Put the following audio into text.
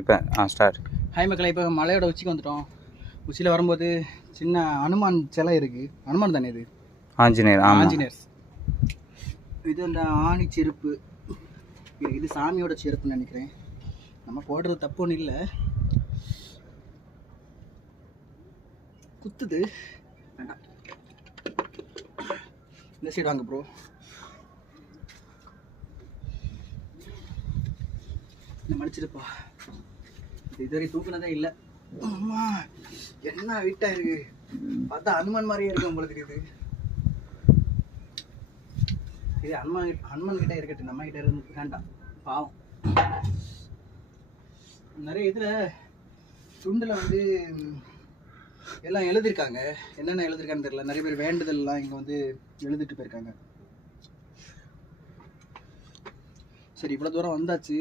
இப்போ start. Hi மக்களே, இப்போ மலையோட உச்சிக்கு வந்துட்டோம். உச்சியில் வரும்போது சின்ன அனுமான் சிலை இருக்குது. அனுமான் தானே இது? ஆஞ்சநேயர். ஆஞ்சநேயர். இது அந்த ஆணி செருப்பு, இது சாமியோட செருப்புன்னு நினைக்கிறேன். நம்ம போடுறது தப்பு ஒன்றும் இல்லை, குத்துது. வேண்டாம், இந்த சைடு வாங்க ப்ரோ. இந்த மடிச்சிருப்பா, இதுவரை தூக்குனதே இல்லை. என்ன வெயிட்டா இருக்கு, பார்த்தா அனுமன் மாதிரியே இருக்கு உங்களுக்கு. இது அனுமன் கிட்ட இருக்கட்டும், நம்ம கிட்ட இருந்து வேண்டாம், பாவம். நிறைய இதுல துண்டுல வந்து எல்லாம் எழுதியிருக்காங்க. என்னென்ன எழுதிருக்கான்னு தெரியல. நிறைய பேர் வேண்டுதல்லாம் இங்க வந்து எழுதிட்டு போயிருக்காங்க. சரி, இவ்வளவு தூரம் வந்தாச்சு.